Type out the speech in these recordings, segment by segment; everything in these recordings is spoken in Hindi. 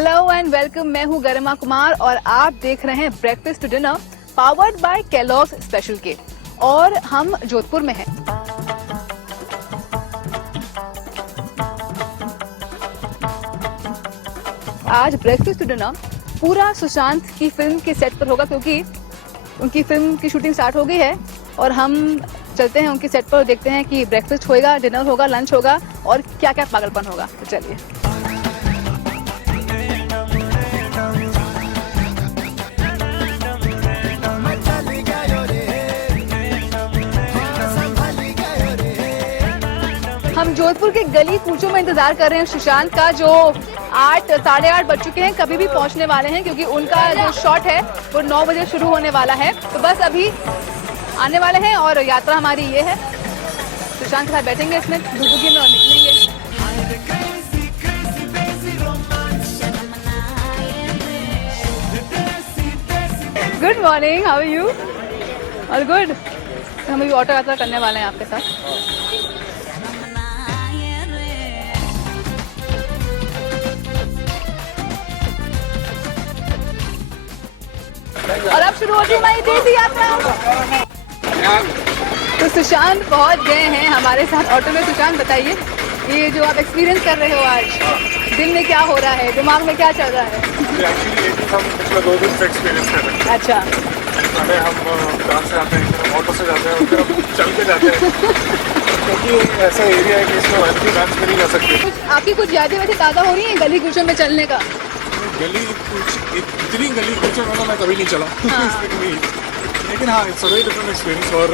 Hello and welcome. मैं हूँ गरिमा कुमार और आप देख रहे हैं breakfast to dinner powered by Kellogg's Special K, और हम जोधपुर में हैं। आज ब्रेकफास्ट टू डिनर पूरा सुशांत की फिल्म के सेट पर होगा, क्योंकि उनकी फिल्म की शूटिंग स्टार्ट हो गई है और हम चलते हैं उनके सेट पर और देखते हैं कि ब्रेकफास्ट होगा, डिनर होगा, लंच होगा और क्या क्या पागलपन होगा। तो चलिए। हम जोधपुर के गली कूचों में इंतजार कर रहे हैं सुशांत का, जो 8 साढ़े 8 बज चुके हैं, कभी भी पहुंचने वाले हैं, क्योंकि उनका जो शॉट है वो 9 बजे शुरू होने वाला है। तो बस अभी आने वाले हैं और यात्रा हमारी ये है। सुशांत के साथ बैठेंगे इसमें डुबुकी में और निकलेंगे। Good morning, how are you? All good. हम अभी ऑटो यात्रा करने वाले हैं आपके साथ। और अब शुरू होती है हमारी देसी यात्रा। तो सुशांत पहुंच गए हैं हमारे साथ ऑटो में। सुशांत बताइए, ये जो आप एक्सपीरियंस कर रहे हो आज, दिन में क्या हो रहा है, दिमाग में क्या चल रहा है? हम पिछले 2 दिन से एक्सपीरियंस कर रहे हैं। अच्छा। पहले हम कार से आते हैं, फिर ऑटो से जाते हैं, फिर हम चल के जाते हैं, क्योंकि ऐसा एरिया है कि इसमें वैसे डांस नहीं जा सकते। आपकी कुछ यादें वैसे ताज़ा हो रही हैं गली कूचों में चलने का? गली कुछ इतनी गली कुछ मैं कभी नहीं चला। लेकिन हाँ, it's a very different experience. और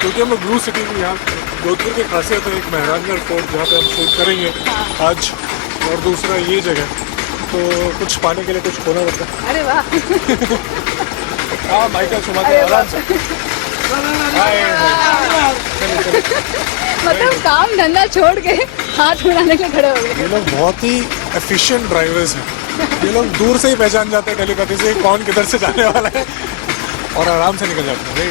क्योंकि हम ब्लू सिटी में, यहाँ जोधपुर की खासियत है एक मेहरानगढ़ फोर्ट, जहाँ पे हम शूट करेंगे आज, और दूसरा ये जगह, तो कुछ पाने के लिए कुछ खोना पड़ता है। अरे वाह। हाँ, माइकल शुमाकर आराम से। मतलब काम धंधा छोड़ के हाथ मिलाने के लिए खड़े हो गए। ये लोग बहुत ही एफिशिएंट ड्राइवर्स हैं। ये लोग दूर से ही पहचान जाते हैं टेलीपैथी से कौन किधर से जाने वाला है, और आराम से निकल जाते हैं।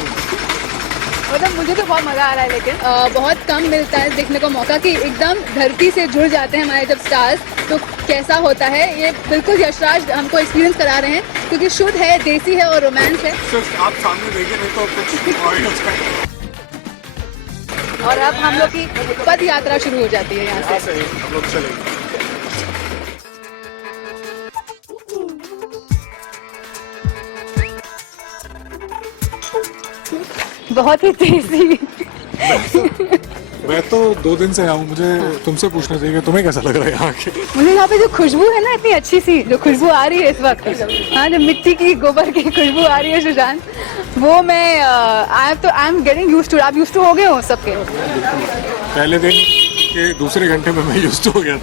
मतलब मुझे तो बहुत मज़ा आ रहा है, लेकिन बहुत कम मिलता है देखने को मौका कि एकदम धरती से जुड़ जाते हैं हमारे जब स्टार्स। तो कैसा होता है ये बिल्कुल यशराज हमको एक्सपीरियंस करा रहे हैं, क्योंकि शुद्ध है, देसी है और रोमांस है। सिर्फ आप सामने देखिए, नहीं तो कुछ। और अब हम लोग की पद यात्रा शुरू हो जाती है यहाँ से। हम लोग चलेंगे। बहुत ही तेजी। मैं तो 2 दिन से आया हूँ, मुझे तुमसे पूछना चाहिए कि तुम्हें कैसा लग रहा है यहाँ के? मुझे यहाँ पे जो खुशबू है ना, इतनी अच्छी सी जो खुशबू आ रही है इस वक्त, हाँ, जो मिट्टी की, गोबर की खुशबू आ रही है सुशांत, वो मैं I am getting used to. आप यूज्ड टू हो गए हो सबके? पहले दिन के दूसरे घंटे में मैं यूज्ड टू हो गया था।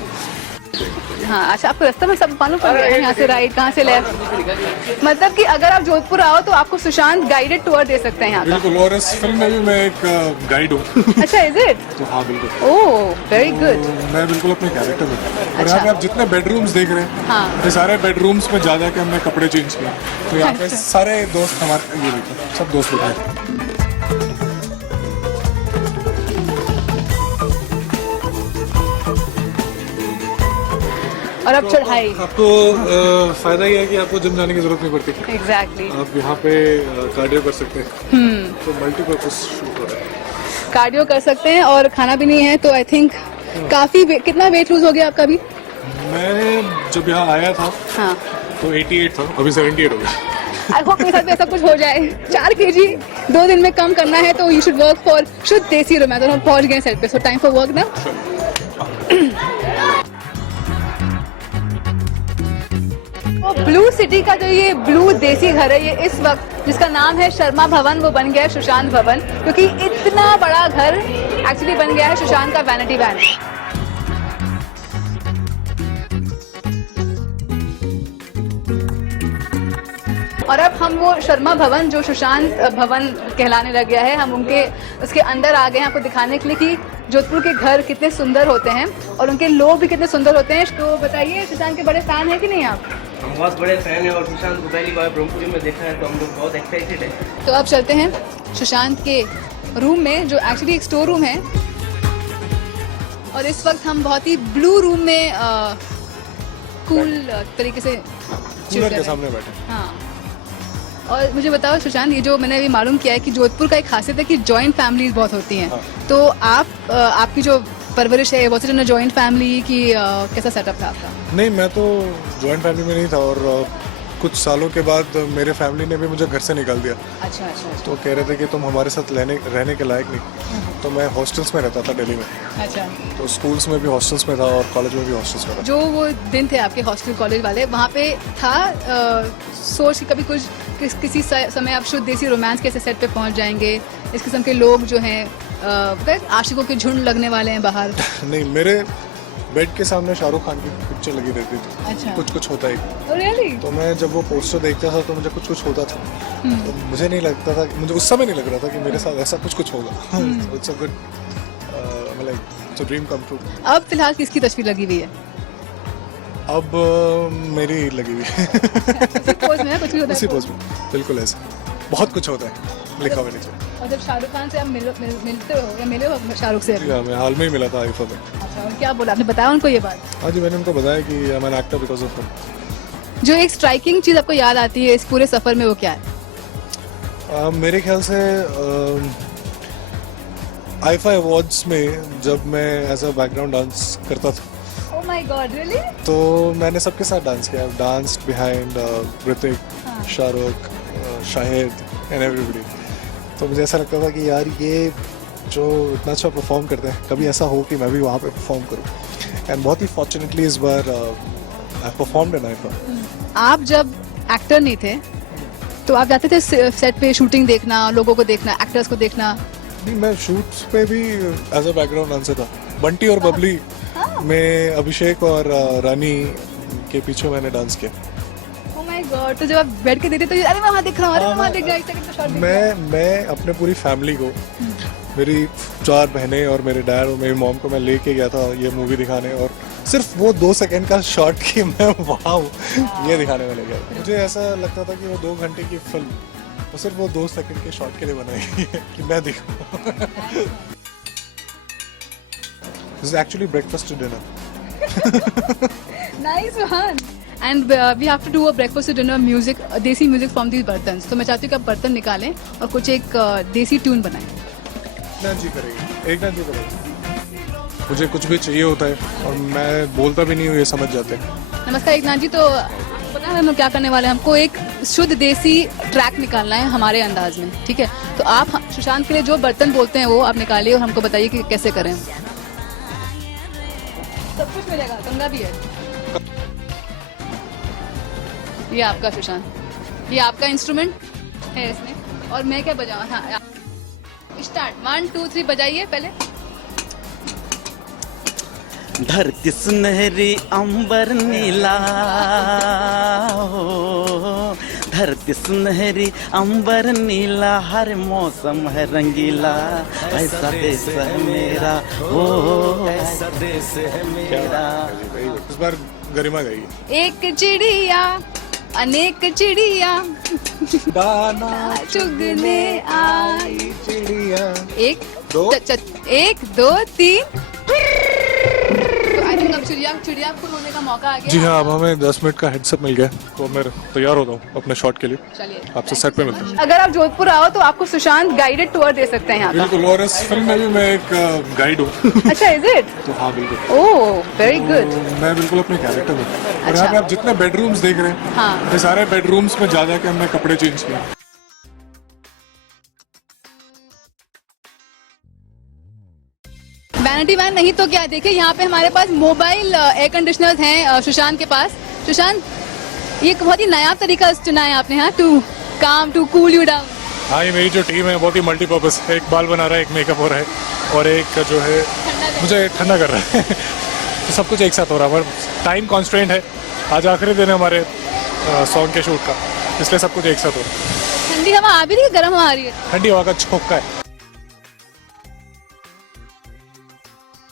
हाँ, अच्छा, आपको रास्ता में सब मालूम पड़ गया है, यहाँ से राइट, कहाँ से लेफ्ट। मतलब कि अगर आप जोधपुर आओ तो आपको सुशांत गाइडेड टूर दे सकते हैं यहाँ का। बिल्कुल, और इस फिल्म में भी मैं एक गाइड हूँ। अच्छा, इज इट? तो हाँ, बिल्कुल। ओह, वेरी गुड। तो मैं बिल्कुल अपने कैरेक्टर में। और यहाँ पे आप जितने बेडरूम्स देख रहे हैं, हाँ, ये सारे बेडरूम्स में जा के हमने कपड़े चेंज किए। तो यहाँ पे सारे दोस्त हमारे, ये देखिए, सब दोस्त लोग हैं। और अब चढ़ाई। आपको फायदा ये है कि आपको जिम जाने की जरूरत नहीं पड़ती। एग्जैक्टली। आप यहाँ पे कार्डियो कर सकते हैं। तो मल्टीपर्पज शूट हो रहा है। कार्डियो कर सकते हैं और खाना भी नहीं है, तो आई थिंक काफी कितना वेट लूज हो गया आपका अभी? मैं जब यहाँ आया था, हाँ, तो 88 था, अभी 78 हो गया। आई होप मेरे साथ भी ऐसा कुछ हो जाए। 4 kg 2 दिन में कम करना है, तो यू शुड वर्क फॉर शुद्ध देसी रोमांस। तो हम पहुंच गए सेट पे, सो टाइम फॉर वर्क ना। ब्लू सिटी का जो ये ब्लू देसी घर है, ये इस वक्त जिसका नाम है शर्मा भवन, वो बन गया है सुशांत भवन, क्योंकि इतना बड़ा घर एक्चुअली बन गया है सुशांत का वैनिटी वैन। और अब हम वो शर्मा भवन जो सुशांत भवन कहलाने लग गया है, हम उसके अंदर आ गए हैं आपको दिखाने के लिए कि जोधपुर के घर कितने सुंदर होते हैं और उनके लोग भी कितने सुंदर होते हैं। तो बताइए, सुशांत के बड़े फैन है कि नहीं आप? हम बहुत बड़े फैन हैं और सुशांत को पहली बार ब्रह्मपुरी में देखा है, तो हम लोग बहुत एक्साइटेड हैं। तो अब चलते हैं सुशांत के रूम में, जो एक्चुअली एक स्टोर रूम है, और इस वक्त हम बहुत ही ब्लू रूम में कूल तरीके से chill कूलर कर के रहे हैं। सामने बैठे। हाँ। और मुझे बताओ सुशांत, ये जो मैंने अभी मालूम किया है कि जोधपुर का एक खासियत है कि जॉइंट फैमिलीज बहुत होती हैं। हाँ। तो आप आपकी जो परवरिश है वो सिर्फ जॉइंट फैमिली की कैसा सेटअप था आपका? नहीं, मैं तो जॉइंट फैमिली में नहीं था और कुछ सालों के बाद मेरे फैमिली ने भी मुझे घर से निकाल दिया। अच्छा अच्छा तो कह रहे थे कि तुम हमारे साथ रहने के लायक नहीं। तो मैं हॉस्टल्स में रहता था दिल्ली में। अच्छा। तो स्कूल्स में भी हॉस्टल्स में था और कॉलेज में भी हॉस्टल्स में था। जो वो दिन थे आपके हॉस्टल कॉलेज वाले, वहाँ पे था सोच कि कभी किसी समय आप शुद्ध देसी रोमांस के सेट पे पहुँच जाएंगे, इस किस्म के लोग जो हैं आशिकों के झुंड लगने वाले हैं बाहर? नहीं, मेरे बेड के सामने शाहरुख खान की पिक्चर लगी रहती थी। अच्छा। कुछ होता ही। रियली? तो मैं जब वो पोस्टर देखता था तो मुझे कुछ होता था। तो मुझे नहीं लगता था, मुझे उस समय नहीं लग रहा था कि मेरे साथ ऐसा कुछ होगा। इट्स अ गुड मतलब it's a dream come true. अब फिलहाल किसकी तस्वीर लगी हुई है? अब मेरी लगी हुई है। उसी पोज में है, कुछ भी होता है उसी पोज? पोज में बिल्कुल ऐसा बहुत कुछ होता है लिखा हुआ नीचे। और जब शाहरुख खान से आप मिलते हो या मिले हो शाहरुख से? जी हाँ, मैं हाल में ही मिला था आईफा में। अच्छा, और क्या बोला आपने? बताया उनको ये बात? हाँ जी, मैंने उनको बताया कि I am an actor because of him. जो एक स्ट्राइकिंग चीज आपको याद आती है इस पूरे सफर में, वो क्या है? मेरे ख्याल से आईफा अवार्ड्स में जब मैं एज अ बैकग्राउंड डांस करता था ओह माय गॉड, रियली? तो मैंने सबके साथ डांस किया। Danced behind Hrithik, Shahrukh, Shahid and everybody. तो मुझे ऐसा लगता था कि यार ये जो इतना अच्छा परफॉर्म करते हैं, कभी ऐसा हो कि मैं भी वहाँ पे परफॉर्म करूँ। एंड बहुत ही फॉर्चुनेटली इस बार आई परफॉर्म्ड इन आईफा। आप जब एक्टर नहीं थे तो आप जाते थे सेट पे शूटिंग देखना, लोगों को देखना, एक्टर्स को देखना? नहीं, मैं शूट्स पे भी एज अ बैकग्राउंड डांसर था। बंटी और बबली में अभिषेक और रानी के पीछे मैंने डांस किया। ओह माय गॉड, तो जब आप बैठ के देखते तो अरे वहाँ देख रहा हूँ, अरे वहाँ देख रहा हूँ, इस तरह का शॉट देख रहा हूँ। मैं अपने पूरी फैमिली को, मेरी 4 बहनें और मेरे डैड और मेरी मॉम को मैं लेके गया था ये मूवी दिखाने, और सिर्फ वो 2 सेकंड का शॉट कि मैं वहाँ हूँ ये दिखाने में ले गया। मुझे ऐसा लगता था कि वो 2 घंटे की फिल्म वो सिर्फ वो 2 सेकंड के शॉट के लिए बनाई गई है कि मैं दिखूँ। This is actually breakfast to dinner. Nice one. And we have to do a breakfast to dinner music, देसी म्यूजिक फ्रॉम these बर्तन। तो मैं चाहती हूँ कि आप बर्तन निकालें और कुछ एक देसी ट्यून बनाएं। एकनाथ जी करेंगे, एकनाथ जी करेंगे। मुझे कुछ भी चाहिए होता है और मैं बोलता भी नहीं हूँ, ये समझ जाते हैं। नमस्कार एकनाथ जी, तो पता है हम क्या करने वाले हैं? हमको एक शुद्ध देसी ट्रैक निकालना है हमारे अंदाज में, ठीक है? तो आप सुशांत के लिए जो बर्तन बोलते हैं वो आप निकालिए और हमको बताइए कि कैसे करें। सब कुछ मिलेगा, गंगा भी है। ये आपका सुशांत, ये आपका इंस्ट्रूमेंट है इसमें, और मैं क्या बजाऊँ? हाँ, स्टार्ट 1 2 3 बजाइए पहले। धरती सुनहरी अंबर नीला हो, धरती सुनहरी अंबर नीला, हर मौसम है रंगीला, ऐसा देश है मेरा, ओ ऐसा देश है मेरा। इस बार गरिमा गाइए। एक चिड़िया अनेक चिड़िया दाना चुगने आई, चिड़िया। एक दो। 1 2 3। तो आई थिंक अब चिड़िया को होने का मौका आ गया। जी हाँ, अब हमें 10 मिनट का हेडसेट मिल गया, तो मैं तैयार होता हूँ अपने शॉट के लिए। चलिए, आपसे सेट पे मिलते हैं। अगर आप जोधपुर आओ तो आपको सुशांत गाइडेड टूर दे सकते हैं यहाँ का। बिल्कुल, और इस फिल्म में भी मैं एक गाइड हूँ। अच्छा, इज इट? तो हाँ बिल्कुल। Oh very good. तो मैं बिल्कुल अपने कैरेक्टर में। और अच्छा। यहाँ पे आप जितने बेडरूम्स देख रहे हैं, हाँ। ये सारे बेडरूम्स में जा के हमने कपड़े चेंज किए। वैनिटी वैन नहीं तो क्या, देखिए यहाँ पे हमारे पास मोबाइल एयर कंडीशनर्स हैं सुशांत के पास। सुशांत, ये बहुत ही नया तरीका चुना है आपने, हाँ, टू काम टू कूल यू डाउन। हाँ, ये मेरी जो टीम है बहुत ही मल्टीपर्पज है। एक बाल बना रहा है, एक मेकअप हो रहा है, और एक जो है मुझे ठंडा कर रहा है। तो सब कुछ एक साथ हो रहा है, पर टाइम कॉन्स्ट्रेंट है। आज आखिरी दिन है हमारे सॉन्ग के शूट का, इसलिए सब कुछ एक साथ हो रहा है। ठंडी हवा आ भी रही है, गर्म हवा आ रही है? ठंडी हवा का झोंका है।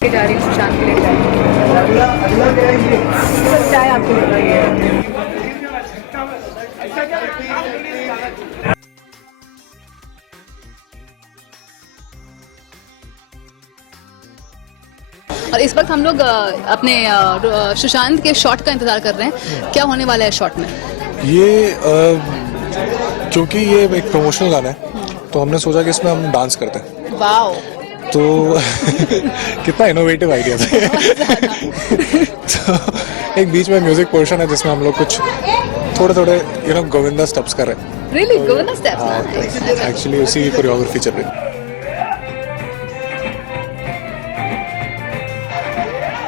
जा रही हूँ सुशांत के लिए चाय आपके लिए। और इस वक्त हम लोग अपने सुशांत के शॉट का इंतजार कर रहे हैं, क्या होने वाला है शॉट में? ये क्योंकि ये एक प्रमोशनल गाना है तो हमने सोचा कि इसमें हम डांस करते हैं। वाओ, तो कितना इनोवेटिव आइडिया था। तो एक बीच में म्यूजिक पोर्शन है जिसमें हम लोग कुछ थोड़े गोविंदा स्टेप्स कर रहे हैं। Really Govinda steps? एक्चुअली उसी की कोरियोग्राफी चल रही है।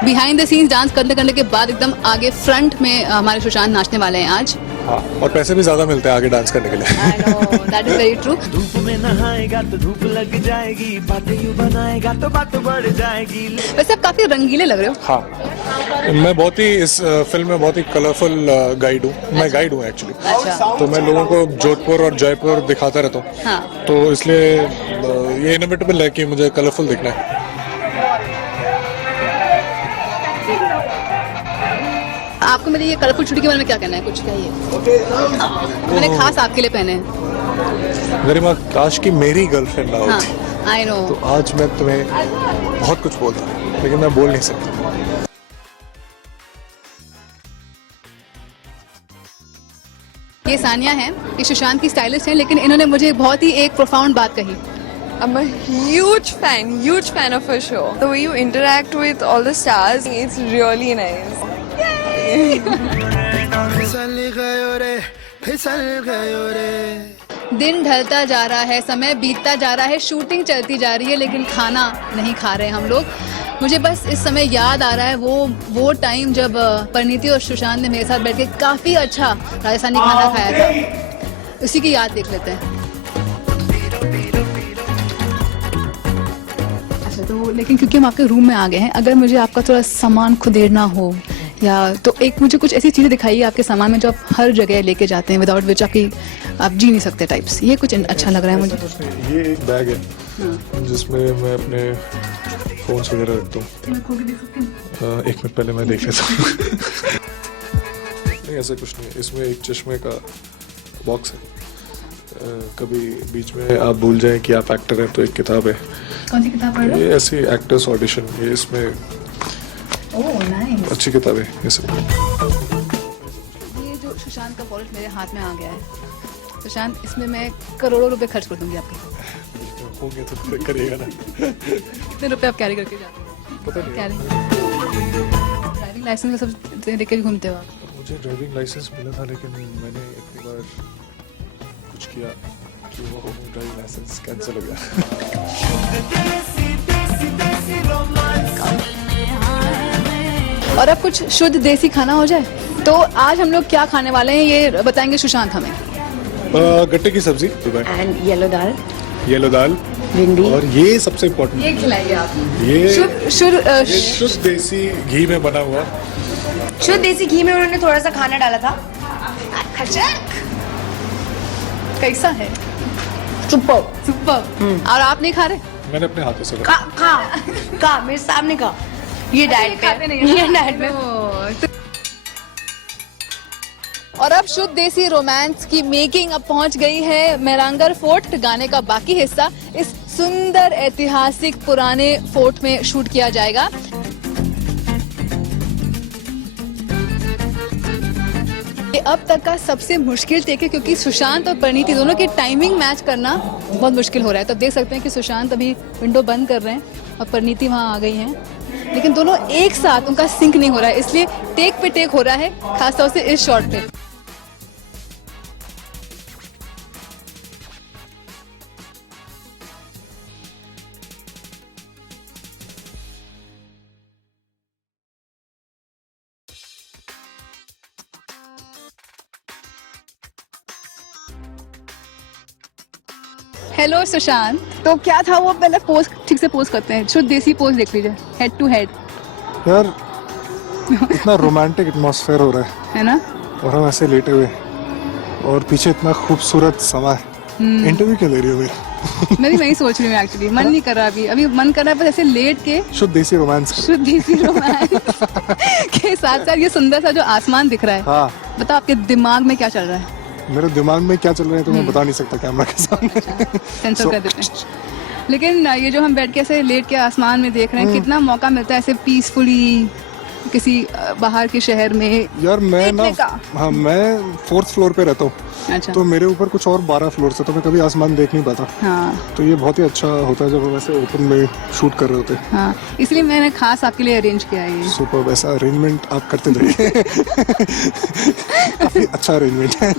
बिहाइंड द सीन्स डांस करने के बाद एकदम आगे फ्रंट में हमारे सुशांत नाचने वाले हैं आज। हाँ, और पैसे भी ज्यादा मिलते हैं आगे डांस करने के लिए। I know, that is very true. धूप में नहाएगा तो धूप लग जाएगी, बातें यूं बनाएगा तो बात बढ़ जाएगी। वैसे आप काफी रंगीले लग रहे हो। हाँ, मैं बहुत ही इस फिल्म में बहुत ही कलरफुल गाइड हूँ। मैं गाइड हूँ एक्चुअली। अच्छा। तो मैं लोगों को जोधपुर और जयपुर दिखाता रहता हूँ। हाँ। तो इसलिए ये इनोवेटिव है कि मुझे कलरफुल दिखना है। आपको मेरी ये कलरफुल छुट्टी के बारे में क्या कहना है? कुछ कहिए। मैंने खास आपके लिए पहने हैं। गरिमा, काश की मेरी गर्लफ्रेंड ना हाँ, होती आई नो। तो आज मैं तुम्हें बहुत कुछ बोलता, लेकिन मैं बोल नहीं सकता। ये सानिया हैं, ये सुशांत की स्टाइलिस्ट हैं, लेकिन इन्होंने मुझे बहुत ही एक प्रोफाउंड बात कही। I'm a huge fan of her show. The way you interact with all the stars, it's really nice. दिन ढलता जा रहा है, समय बीतता जा रहा है, शूटिंग चलती जा रही है, लेकिन खाना नहीं खा रहे हम लोग। मुझे बस इस समय याद आ रहा है वो टाइम जब परिणीति और सुशांत ने मेरे साथ बैठ के काफ़ी अच्छा राजस्थानी खाना खाया था। उसी की याद देख लेते हैं। अच्छा, तो लेकिन क्योंकि हम आपके रूम में आ गए हैं, अगर मुझे आपका थोड़ा सामान खुदेरना हो या तो एक मुझे कुछ ऐसी चीज़ें दिखाइए आपके सामान में जो आप हर जगह लेके जाते हैं, विदाउट विच आप जी नहीं सकते टाइप्स। ये कुछ अच्छा लग रहा है मुझे। ये एक बैग है जिसमें मैं अपने फोन वगैरह रखता हूँ। एक मिनट पहले मैं देख लेता हूँ। नहीं, ऐसा कुछ नहीं है। इसमें एक चश्मे का बॉक्स है। कभी बीच में आप भूल जाएं कि आप एक्टर हैं तो एक किताब है। कौन सी किताब पढ़ रहे हो? ये ऐसी एक्टर्स ऑडिशन, ये इसमें ओह नाइस। अच्छी किताब है ये सब। ये जो सुशांत का वॉलेट मेरे हाथ में आ गया है, सुशांत, इसमें मैं करोड़ों रुपए खर्च कर दूंगी आपके। होंगे तो करिएगा ना। कितने रुपए आप कैरी करके जाते हो? पता नहीं। ड्राइविंग लाइसेंस का सब लेके भी घूमते हो आप? मुझे ड्राइविंग लाइसेंस मिला था, लेकिन मैंने इतनी बार कुछ किया कि वो ड्राइविंग लाइसेंस कैंसिल हो गया। और अब कुछ शुद्ध देसी खाना हो जाए तो आज हम लोग क्या खाने वाले हैं ये बताएंगे सुशांत हमें। गट्टे की सब्जी And yellow dal. येलो दाल भिंडी। और ये सबसे इम्पोर्टेंट, ये खिलाइए आप। ये शुद्ध शुद्ध देसी घी में बना हुआ। शुद्ध देसी घी में उन्होंने थोड़ा सा खाना डाला था। कैसा है? सुपर। और आप नहीं खा रहे? मैंने अपने हाथों से का मेरे सामने का। ये डाइट पे, ये डाइट में। और अब शुद्ध देसी रोमांस की मेकिंग अब पहुंच गई है मेहरांगढ़ फोर्ट। गाने का बाकी हिस्सा इस सुंदर ऐतिहासिक पुराने फोर्ट में शूट किया जाएगा। ये अब तक का सबसे मुश्किल टेक है क्योंकि सुशांत और परिणीति दोनों की टाइमिंग मैच करना बहुत मुश्किल हो रहा है। तो देख सकते हैं कि सुशांत अभी विंडो बंद कर रहे हैं और परिणीति वहां आ गई हैं, लेकिन दोनों एक साथ उनका सिंक नहीं हो रहा है, इसलिए टेक पे टेक हो रहा है, खासतौर से इस शॉट पे। हेलो सुशांत, तो क्या था वो? पहले पोज ठीक से पोज करते हैं, शुद्ध देसी पोज देख लीजिए, हेड टू हेड। यार इतना रोमांटिक एटमॉस्फेयर हो रहा है ना? और हम ऐसे लेटे हुए और पीछे इतना खूबसूरत समा है। इंटरव्यू क्यों ले रही हो मेरी? मैं भी वही सोच रही हूँ एक्चुअली, मन नहीं कर रहा अभी मन कर रहा है बस ऐसे लेट के शुद्ध देसी रोमांस शुद्ध देसी रोमांस के साथ साथ ये सुंदर सा जो आसमान दिख रहा है। हाँ, बताओ आपके दिमाग में क्या चल रहा है? मेरे दिमाग में क्या चल रहा है तो मैं बता नहीं सकता कैमरा के सामने। सेंसर कर देते हैं। लेकिन ये जो हम बैठ के ऐसे लेट के आसमान में देख रहे हैं, कितना मौका मिलता है ऐसे पीसफुली किसी बाहर के शहर में यार मैं ना, देखने का। हाँ मैं 4th फ्लोर पे रहता हूँ, अच्छा। तो मेरे ऊपर कुछ और 12 फ्लोर से, तो मैं कभी आसमान देख नहीं पाता। हाँ तो ये बहुत ही अच्छा होता है जब हम ऐसे ओपन में शूट कर रहे होते हैं। हाँ, इसलिए मैंने खास आपके लिए अरेंज किया है ये। सुपर, ऐसा अरेंजमेंट आप करते रहिए। काफी अच्छा अरेंजमेंट है।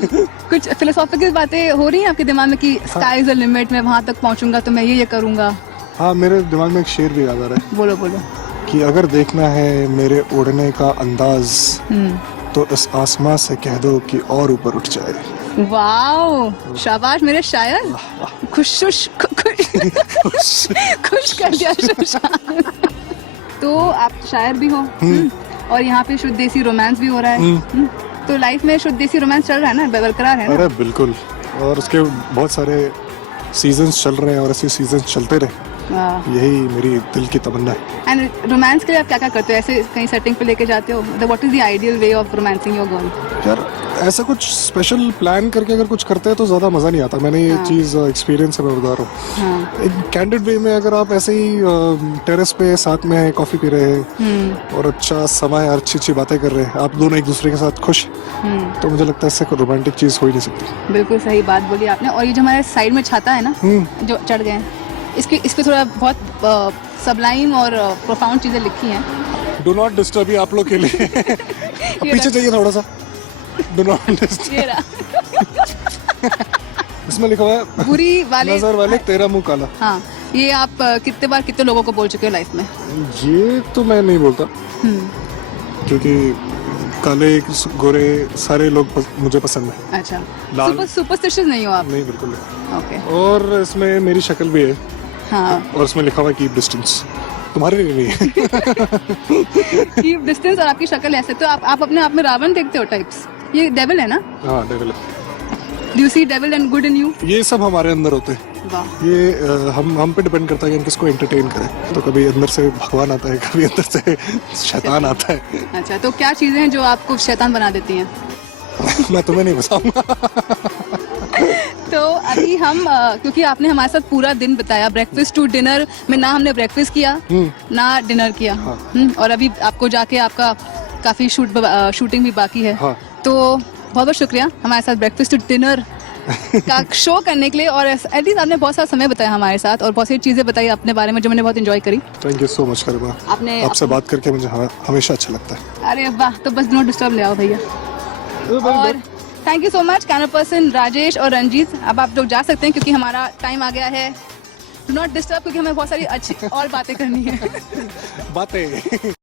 कुछ फिलोसॉफिकल बातें हो रही हैं आपके दिमाग में कि स्काई इज द लिमिट, मैं वहां तक पहुंचूंगा तो मैं ये करूंगा? हाँ, मेरे दिमाग में एक शेर भी याद आ रहा है बोलो बोलो। कि अगर देखना है मेरे उड़ने का अंदाज, तो इस आसमां से कह दो कि और ऊपर उठ जाए। वाओ, शाबाश मेरे शायर, खुश कर दिया सुशांत। तो आप शायर भी हो, और यहाँ पे शुद्ध देसी रोमांस भी हो रहा है। तो लाइफ में शुद्ध देसी रोमांस चल रहा है ना, बरकरार है ना? अरे बिल्कुल, और उसके बहुत सारे सीजन्स चल रहे हैं और ऐसे सीजन्स चलते रहे, यही मेरी दिल की तमन्ना है। एंड रोमांस के लिए आप क्या क्या करते हो? ऐसे कहीं सेटिंग पे लेके जाते हो? What is the ideal way of romancing your girl? यार ऐसा कुछ स्पेशल प्लान करके अगर कुछ करते हैं तो ज़्यादा मज़ा नहीं आता। मैंने ये चीज़ एक्सपीरियंस है, मैं बता रहा हूँ। एक कैंडिड वे में अगर आप ऐसे ही टेरेस पे साथ में कॉफ़ी पी रहे हैं और अच्छा समय, अच्छी अच्छी बातें कर रहे हैं, आप दोनों एक दूसरे के साथ खुश, तो मुझे लगता है इससे कोई रोमांटिक चीज़ हो ही नहीं सकती। बिल्कुल सही बात बोली आपने। और ये जो हमारे साइड में छाता है ना, जो चढ़ गए हैं, इस पे थोड़ा बहुत सबलाइम और प्रोफाउंड चीजें लिखी हैं। डू नॉट डिस्टर्ब, ये आप लोग के लिए। पीछे चाहिए थोड़ा सा। Do not disturb. इसमें लिखा हुआ है बुरी वाले नजर वाले तेरा मुंह काला। हाँ, ये आप कितने बार कितने लोगों को बोल चुके हो लाइफ में? ये तो मैं नहीं बोलता, क्योंकि काले गोरे सारे लोग मुझे पसंद है। अच्छा, लाल- सुपरस्टिशियस नहीं हो आप? नहीं, बिल्कुल नहीं। ओके। और इसमें मेरी शक्ल भी है, हाँ, और इसमें लिखा हुआ है कीप डिस्टेंस। तुम्हारे लिए नहीं है। कीप डिस्टेंस, और आपकी शक्ल ऐसे, तो आप अपने आप में रावण देखते हो टाइप्स? ये डेविल है ना? हाँ, डेविल है। Do you see devil and good in you? ये सब हमारे अंदर होते हैं। वाह। ये हम पे डिपेंड करता है कि हम किसको एंटरटेन करें। तो कभी अंदर से भगवान आता है, कभी अंदर से शैतान आता है। अच्छा, तो क्या चीजें हैं जो आपको शैतान बना देती हैं? मैं तुम्हें नहीं बताऊंगा। तो अभी हम क्योंकि आपने हमारे साथ पूरा दिन बताया, ब्रेकफास्ट टू डिनर में ना हमने ब्रेकफास्ट किया ना डिनर किया। और अभी आपको जाके आपका काफी शूटिंग भी बाकी है। हाँ। तो बहुत बहुत शुक्रिया हमारे साथ ब्रेकफास्ट टू डिनर का शो करने के लिए, और एटलीस्ट आपने बहुत सारा समय बताया हमारे साथ और बहुत सारी चीजें बताई अपने बारे में जो मैंने बहुत एंजॉय करी। थैंक यू सो मच करीबा, आपने आपसे बात करके मुझे हमेशा अच्छा लगता है। अरे वाह, तो बस डोंट डिस्टर्ब ले आओ भैया। और thank you so much camera person Rajesh और रंजीत। अब आप लोग जा सकते हैं क्योंकि हमारा टाइम आ गया है। डू नॉट डिस्टर्ब, क्योंकि हमें बहुत सारी अच्छी और बातें करनी है। बातें